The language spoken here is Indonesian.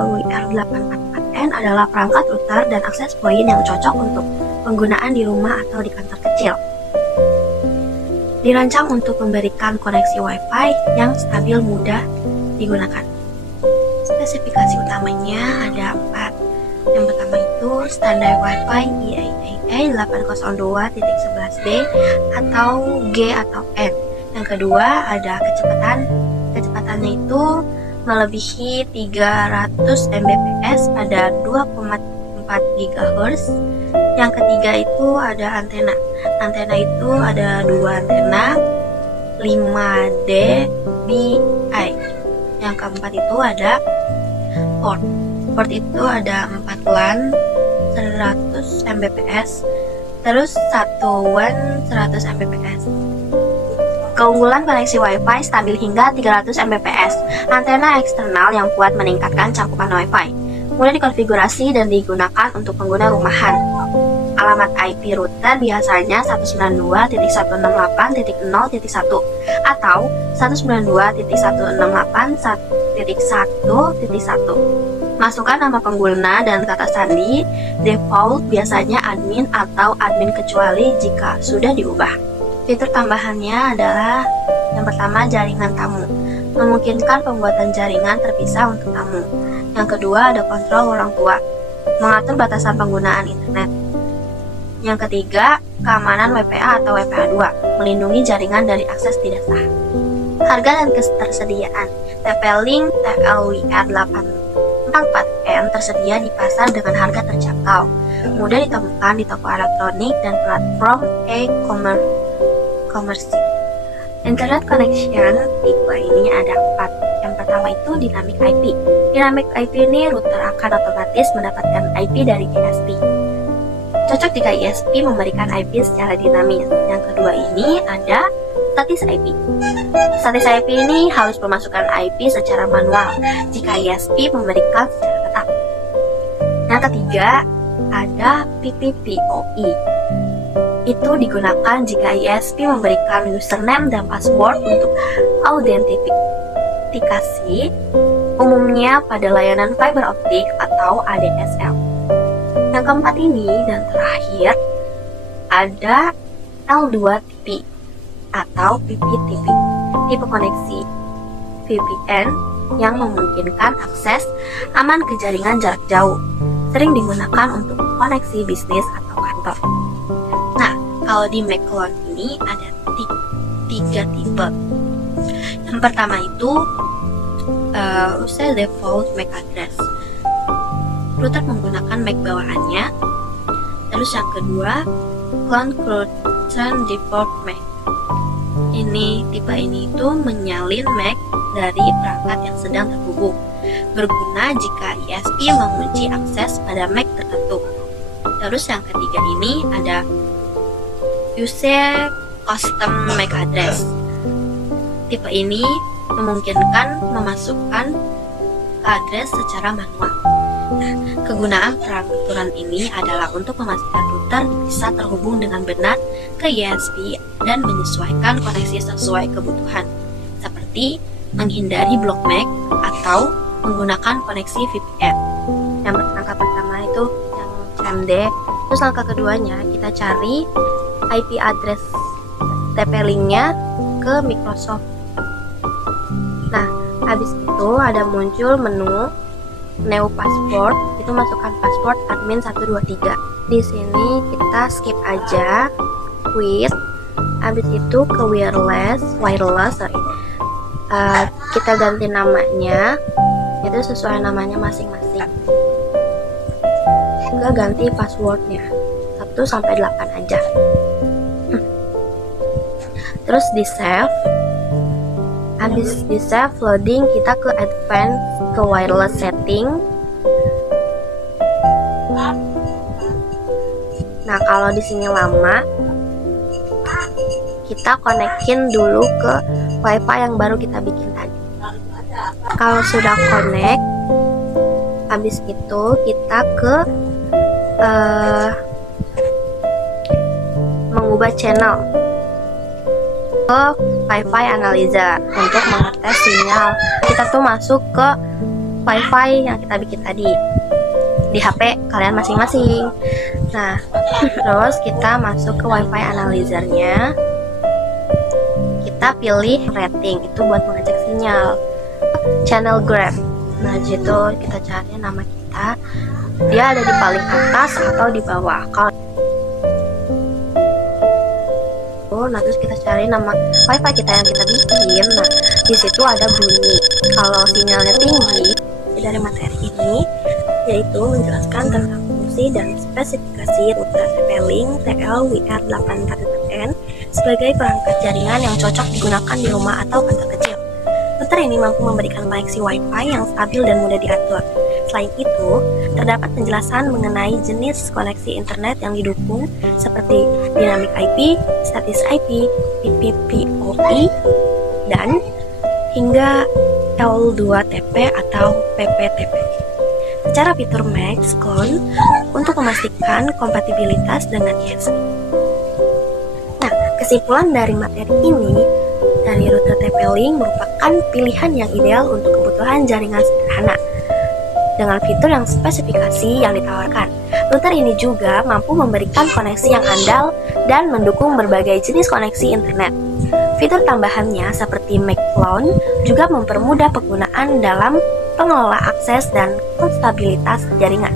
LWR844N adalah perangkat router dan akses point yang cocok untuk penggunaan di rumah atau di kantor kecil. Dirancang untuk memberikan koneksi Wi-Fi yang stabil mudah digunakan. Spesifikasi utamanya ada 4. Yang pertama itu standar Wi-Fi IEEE 802.11b atau G atau N. Yang kedua ada kecepatannya itu melebihi 300 Mbps pada 2,4 GHz. Yang ketiga itu ada antena. Antena itu ada 2 antena 5 dBi. Yang keempat itu ada port. Port itu ada 4 LAN 100 Mbps, terus 1 WAN 100 Mbps. Keunggulan koneksi Wi-Fi stabil hingga 300 Mbps. Antena eksternal yang kuat meningkatkan cakupan Wi-Fi. Mudah dikonfigurasi dan digunakan untuk pengguna rumahan. Alamat IP router biasanya 192.168.0.1 atau 192.168.1.1. Masukkan nama pengguna dan kata sandi. Default biasanya admin atau admin kecuali jika sudah diubah. Fitur tambahannya adalah yang pertama, jaringan tamu. Memungkinkan pembuatan jaringan terpisah untuk tamu. Yang kedua, ada kontrol orang tua. Mengatur batasan penggunaan internet. Yang ketiga, keamanan WPA atau WPA2. Melindungi jaringan dari akses tidak sah. Harga dan ketersediaan. TP-Link LWR844N tersedia di pasar dengan harga terjangkau. Mudah ditemukan di toko elektronik dan platform e-commerce. Internet connection tipe ini ada 4. Yang pertama itu dynamic IP. Dynamic IP ini router akan otomatis mendapatkan IP dari ISP. Cocok jika ISP memberikan IP secara dinamis. Yang kedua ini ada statis IP. Statis IP ini harus memasukkan IP secara manual jika ISP memberikan secara tetap. Yang ketiga ada PPPoE. Itu digunakan jika ISP memberikan username dan password untuk autentifikasi, umumnya pada layanan fiber optik atau ADSL. Yang keempat ini dan terakhir ada L2TP atau PPTP, tipe koneksi VPN yang memungkinkan akses aman ke jaringan jarak jauh, sering digunakan untuk koneksi bisnis atau kantor. Nah, kalau di MAC clone ini ada 3 tipe. Yang pertama itu default MAC address. Router menggunakan MAC bawaannya. Terus yang kedua, clone current default MAC. Tipe ini itu menyalin MAC dari perangkat yang sedang terhubung. Berguna jika ISP mengunci akses pada MAC tertentu. Terus yang ketiga ini ada use custom MAC address. Tipe ini memungkinkan memasukkan address secara manual. Nah, kegunaan peraturan ini adalah untuk memastikan router bisa terhubung dengan benar ke ISP dan menyesuaikan koneksi sesuai kebutuhan, seperti menghindari blok MAC atau menggunakan koneksi VPN. Yang langkah pertama itu yang CMD. Terus langkah keduanya kita cari IP address TP-Link-nya ke Microsoft. Nah, habis itu ada muncul menu New Password, itu masukkan password admin 123. Di sini kita skip aja quit. Habis itu ke wireless, kita ganti namanya, itu sesuai namanya masing-masing. Juga ganti passwordnya 1 sampai 8 aja. Terus di save. Habis di save, loading, kita ke advance, ke wireless setting. Nah, kalau di sini lama, kita konekin dulu ke wifi yang baru kita bikin tadi. Kalau sudah connect, habis itu kita ke mengubah channel ke Wi-Fi analyzer untuk mengetes sinyal. Kita tuh masuk ke WiFi yang kita bikin tadi di HP kalian masing-masing. Nah, terus kita masuk ke WiFi analyzer-nya. Kita pilih rating, itu buat mengecek sinyal. Channel graph. Nah, situ kita cari nama kita. Dia ada di paling atas atau di bawah. Kalau nah, terus kita cari nama WiFi kita yang kita bikin. Nah, di situ ada bunyi. Kalau sinyalnya tinggi dari materi ini, yaitu menjelaskan tentang fungsi dan spesifikasi router TP-Link TL-WR84N sebagai perangkat jaringan yang cocok digunakan di rumah atau kantor kecil. Router ini mampu memberikan koneksi WiFi yang stabil dan mudah diatur. Selain itu, terdapat penjelasan mengenai jenis koneksi internet yang didukung seperti Dynamic IP, Static IP, PPPoE, dan hingga L2TP atau PPTP. Secara fitur Max Clone untuk memastikan kompatibilitas dengan ISP. Nah, kesimpulan dari materi ini, dari router TP-Link merupakan pilihan yang ideal untuk kebutuhan jaringan sederhana dengan fitur yang spesifikasi yang ditawarkan. Router ini juga mampu memberikan koneksi yang andal dan mendukung berbagai jenis koneksi internet. Fitur tambahannya seperti Mac Clone juga mempermudah penggunaan dalam pengelola akses dan stabilitas jaringan.